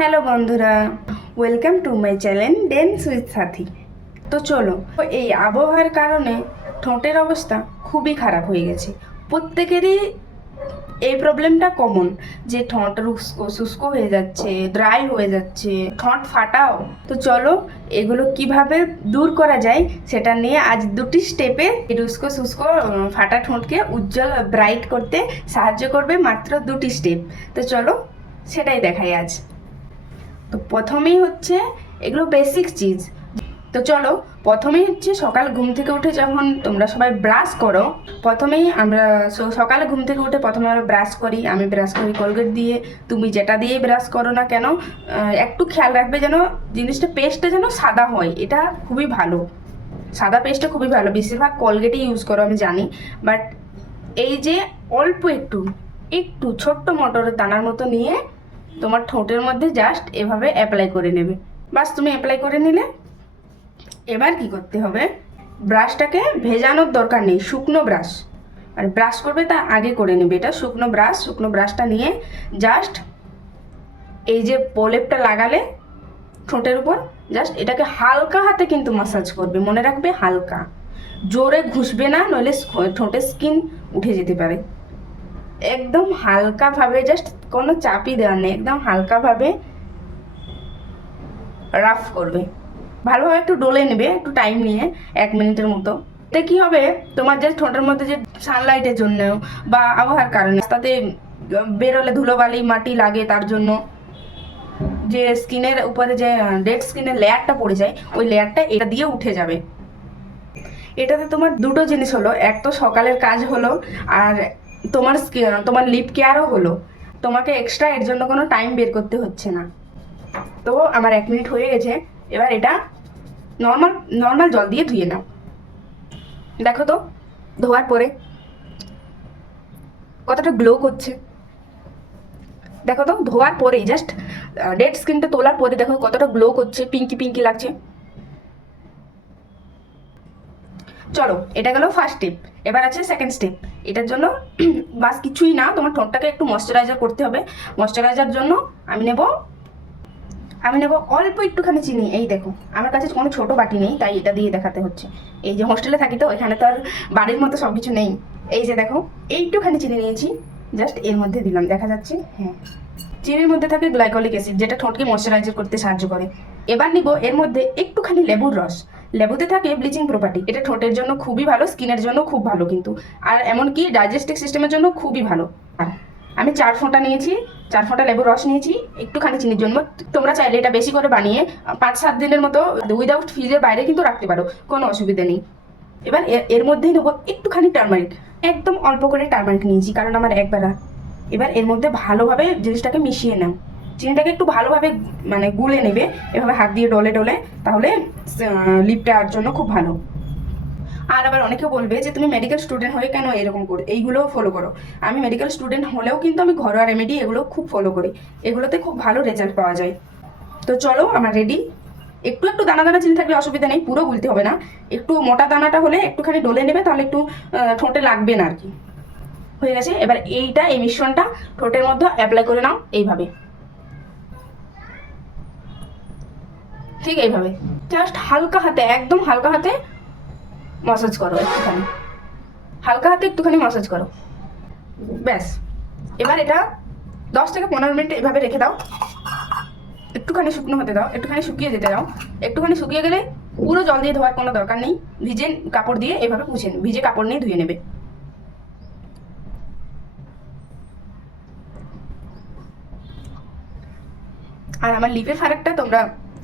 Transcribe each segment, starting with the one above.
Hello বন্ধুরা, welcome to my channel dance with সাথী। তো চলো, এই আবহাওয়ার কারণে ঠোঁটের অবস্থা খুবই খারাপ হয়ে গেছে। প্রত্যেকেরই এই প্রবলেমটা কমন, যে ঠোঁট শুষ্ক হয়ে যাচ্ছে, ড্রাই হয়ে যাচ্ছে, ঠোঁট ফাটাও। তো চলো, এগুলো কিভাবে দূর করা যায় সেটা নিয়ে আজ দুটি স্টেপে শুষ্ক ফাটা ঠোঁটকে উজ্জ্বল ব্রাইট করতে সাহায্য করবে মাত্র দুটি স্টেপ। তো চলো সেটাই দেখাই আজ। তো প্রথমেই হচ্ছে এগুলো বেসিক চিজ। তো চলো, প্রথমেই হচ্ছে সকাল ঘুম থেকে উঠে যখন তোমরা সবাই ব্রাশ করো, প্রথমেই আমরা সকালে ঘুম থেকে উঠে প্রথমে আমরা ব্রাশ করি। আমি ব্রাশ করি কোলগেট দিয়ে, তুমি যেটা দিয়ে ব্রাশ করো না কেন একটু খেয়াল রাখবে যেন জিনিসটা পেস্টটা যেন সাদা হয়। এটা খুবই ভালো, সাদা পেস্টটা খুবই ভালো। বেশিরভাগ কোলগেটই ইউজ করো আমি জানি, বাট এই যে অল্প একটু একটু ছোট্ট মটরের দানার মতো নিয়ে তোমার ঠোঁটের মধ্যে জাস্ট এভাবে অ্যাপ্লাই করে নেবে। বাস তুমি অ্যাপ্লাই করে নিলে। এবার কি করতে হবে, ব্রাশটাকে ভেজানোর দরকার নেই, শুকনো ব্রাশ মানে ব্রাশ করবে তার আগে করে নেবে। এটা শুকনো ব্রাশটা নিয়ে জাস্ট এই যে প্রলেপটা লাগালে ঠোঁটের উপর, জাস্ট এটাকে হালকা হাতে কিন্তু মাসাজ করবে, মনে রাখবে হালকা, জোরে ঘুষবে না, নইলে ঠোঁটের স্কিন উঠে যেতে পারে। একদম হালকাভাবে, জাস্ট কোনো চাপই দেওয়ার নেই, একদম হালকাভাবে রাফ করবে। ভালোভাবে একটু ডলে নেবে, একটু টাইম নিয়ে 1 মিনিটের মতো। এতে কি হবে, তোমার যে ঠোঁটের মধ্যে যে সানলাইটের জন্য বা আবহাওয়ার কারণে তাতে বেরোলে ধুলোবালি মাটি লাগে, তার জন্য যে স্কিনের উপরে যে ডেড স্কিনের লেয়ারটা পড়ে যায়, ওই লেয়ারটা এটা দিয়ে উঠে যাবে। এটাতে তোমার দুটো জিনিস হলো, এক তো সকালের কাজ হলো, আর তোমার লিপ কেয়ারও হলো। তোমাকে এক্সট্রা এর জন্য কোনো টাইম বের করতে হচ্ছে না। তো আমার 1 মিনিট হয়ে গেছে। এবার এটা নর্মাল জল দিয়ে ধুয়ে নাও। দেখো তো ধোয়ার পরে কতটা গ্লো করছে। দেখো তো ধোয়ার পরে জাস্ট ডেড স্কিনটা তোলার পরে দেখো কতটা গ্লো করছে, পিঙ্কি পিঙ্কি লাগছে। চলো, এটা গেল ফার্স্ট স্টেপ। এবার আছে সেকেন্ড স্টেপ। এটার জন্য বাস কিছুই না, তোমার ঠোঁটটাকে একটু ময়শ্চারাইজার করতে হবে। ময়শ্চারাইজার জন্য আমি নেব অল্প একটুখানি চিনি। এই দেখো, আমার কাছে কোনো ছোট বাটি নেই, তাই এটা দিয়ে দেখাতে হচ্ছে। এই যে হোস্টেলে থাকি তো, এখানে তো আর বাড়ির মতো সব কিছু নেই। এই যে দেখো, এইটুখানি চিনি নিয়েছি, জাস্ট এর মধ্যে দিলাম, দেখা যাচ্ছে? হ্যাঁ, চিনির মধ্যে থাকে গ্লাইকোলিক অ্যাসিড, যেটা ঠোঁটকে ময়শ্চারাইজার করতে সাহায্য করে। এবার নিব এর মধ্যে একটুখানি লেবুর রস। লেবুতে থাকে ব্লিচিং প্রপার্টি, এটা ঠোঁটের জন্য খুবই ভালো, স্কিনের জন্য খুব ভালো কিন্তু, আর এমনকি ডাইজেস্টিভ সিস্টেমের জন্য খুবই ভালো। আমি 4 ফোঁটা নিয়েছি, 4 ফোঁটা লেবুর রস নিয়েছি একটুখানি চিনির জন্য। তোমরা চাইলে এটা বেশি করে বানিয়ে 5-7 দিনের মতো উইদাউট ফ্রিজের বাইরে কিন্তু রাখতে পারো, কোনো অসুবিধা নেই। এবার এর মধ্যেই নেবো একটুখানি টার্মারিক, একদম অল্প করে টার্মারিক নিয়েছি, কারণ আমার একবেলা। এবার এর মধ্যে ভালোভাবে জিনিসটাকে মিশিয়ে নাও। চিনিটাকে একটু ভালোভাবে মানে গুলে নেবে, এভাবে হাত দিয়ে ডলে ডলে, তাহলে লিপটার জন্য খুব ভালো। আর আবার অনেকে বলবে যে তুমি মেডিকেল স্টুডেন্ট হয়ে কেন এরকম করে এইগুলো ফলো করো। আমি মেডিকেল স্টুডেন্ট হলেও কিন্তু আমি ঘরোয়া রেমেডি এগুলো খুব ফলো করি, এগুলোতে খুব ভালো রেজাল্ট পাওয়া যায়। তো চলো, আমার রেডি। একটু একটু দানা দানা চিনি থাকলে অসুবিধা নেই, পুরো গুলতে হবে না। একটু মোটা দানাটা হলে একটুখানি ডলে নেবে, তাহলে একটু ঠোঁটে লাগবে না আর কি। হয়ে গেছে। এবার এই মিশ্রণটা ঠোঁটের মধ্যে অ্যাপ্লাই করে নাও এইভাবে, ঠিক এইভাবে। জাস্ট হালকা হাতে, একদম হালকা হাতে মাসাজ করো, একটুখানি হালকা হাতে একটুখানি মাসাজ করো, ব্যাস। এবার এটা 10 থেকে 15 মিনিট এভাবে রেখে দাও, একটুখানি শুকনো হতে দাও, একটুখানি শুকিয়ে যেতে দাও। একটুখানি শুকিয়ে গেলে পুরো জল দিয়ে ধোয়ার কোনো দরকার নেই, ভিজে কাপড় দিয়ে এভাবে মুছে নেবে, ভিজে কাপড় নিয়ে ধুয়ে নেবে। আর আমার লিপের ফারাকটা তোমরা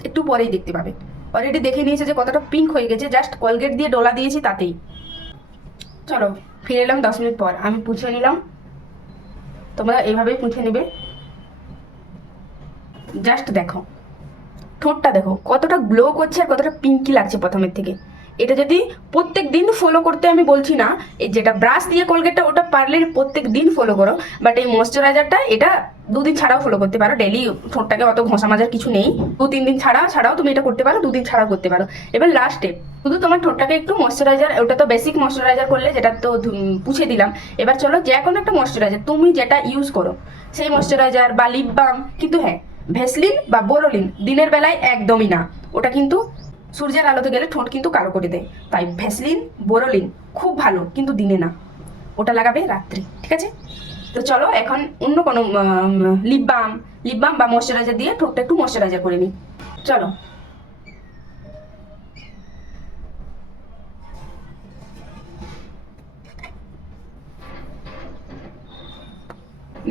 একটু পরেই দেখতে পাবে। অলরেডি দেখে নিয়েছে যে কতটা পিঙ্ক হয়ে গেছে, জাস্ট কোলগেট দিয়ে ডলা দিয়েছি তাতেই। চলো, ফিরে এলাম 10 মিনিট পর। আমি পুছে নিলাম, তোমরা এইভাবেই পুছে নেবে। জাস্ট দেখো ঠোঁটটা, দেখো কতটা গ্লো করছে আর কতটা পিঙ্কি লাগছে প্রথমের থেকে। এটা যদি প্রত্যেক দিন ফলো করতে, আমি বলছি না, এই যেটা ব্রাশ দিয়ে কোলগেটটা ওটা পারলে প্রত্যেক দিন ফলো করো, বাট এই ময়শ্চারাইজারটা এটা 2 দিন ছাড়াও ফলো করতে পারো। ডেলি ঠোঁটটাকে অত ঘষা মাজার কিছু নেই, 2-3 দিন ছাড়াও তুমি এটা করতে পারো, 2 দিন ছাড়াও করতে পারো। এবার লাস্ট স্টেপ, শুধু তোমার ঠোঁটটাকে একটু ময়শ্চারাইজার, ওটা তো বেসিক ময়শ্চারাইজার করলে, যেটা তো পুছে দিলাম। এবার চলো, যে কোনো একটা ময়শ্চারাইজার তুমি যেটা ইউজ করো, সেই ময়শ্চারাইজার বা লিপ বাম, কিন্তু হ্যাঁ ভ্যাসলিন বা বোরোলিন দিনের বেলায় একদমই না, ওটা কিন্তু সূর্যের আলোতে গেলে ঠোঁট কিন্তু কালো করে দেয়। তাই ভ্যাসলিন বোরোলিন খুব ভালো, কিন্তু দিনে না, ওটা লাগাবে রাত্রে, ঠিক আছে? তো চলো এখন অন্য কোনো লিপ বাম বা ময়শ্চারাইজার দিয়ে ঠোঁটটা একটু ময়শ্চারাইজার করে নিই। চলো,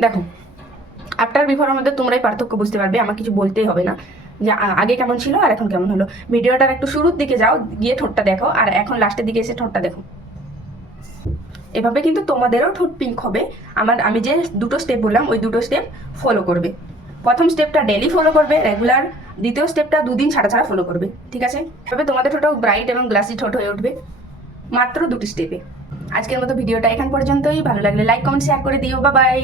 দেখো আফটার বিফোরের মধ্যে তোমরাই পার্থক্য বুঝতে পারবে, আমার কিছু বলতেই হবে না যে আগে কেমন ছিল আর এখন কেমন হলো। ভিডিওটার একটু শুরুর দিকে যাও, গিয়ে ঠোঁটটা দেখো, আর এখন লাস্টের দিকে এসে ঠোঁটটা দেখো। এভাবে কিন্তু তোমাদেরও ঠোঁট পিঙ্ক হবে। আমি যে দুটো স্টেপ বললাম ওই দুটো স্টেপ ফলো করবে। প্রথম স্টেপটা ডেলি ফলো করবে রেগুলার, দ্বিতীয় স্টেপটা দুদিন ছাড়া ছাড়া ফলো করবে, ঠিক আছে? তবে তোমাদের ঠোঁটও ব্রাইট এবং গ্লাসি ঠোঁট হয়ে উঠবে মাত্র দুটি স্টেপে। আজকের মতো ভিডিওটা এখান পর্যন্তই। ভালো লাগলে লাইক কমেন্ট শেয়ার করে দিও। Bye bye.